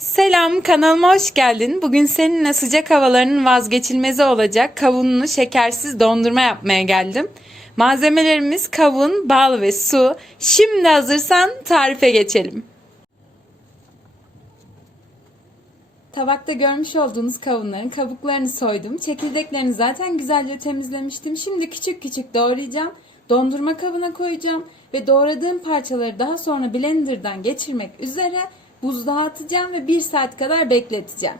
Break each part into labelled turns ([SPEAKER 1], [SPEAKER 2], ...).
[SPEAKER 1] Selam, kanalıma hoş geldin. Bugün seninle sıcak havalarının vazgeçilmezi olacak kavunlu şekersiz dondurma yapmaya geldim. Malzemelerimiz kavun, bal ve su. Şimdi hazırsan tarife geçelim. Tabakta görmüş olduğunuz kavunların kabuklarını soydum. Çekirdeklerini zaten güzelce temizlemiştim. Şimdi küçük küçük doğrayacağım. Dondurma kabına koyacağım ve doğradığım parçaları daha sonra blenderdan geçirmek üzere buzluğa atacağım ve 1 saat kadar bekleteceğim.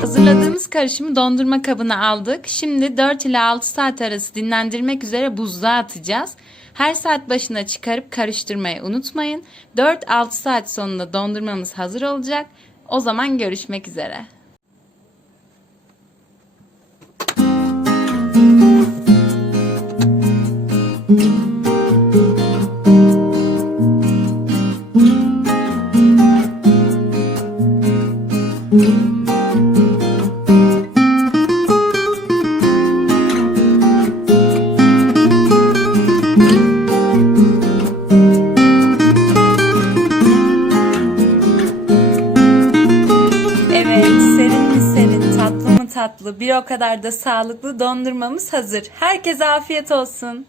[SPEAKER 1] Hazırladığımız karışımı dondurma kabına aldık. Şimdi 4 ile 6 saat arası dinlendirmek üzere buzluğa atacağız. Her saat başına çıkarıp karıştırmayı unutmayın. 4-6 saat sonunda dondurmamız hazır olacak. O zaman görüşmek üzere. Evet, tatlı bir o kadar da sağlıklı dondurmamız hazır. Herkese afiyet olsun.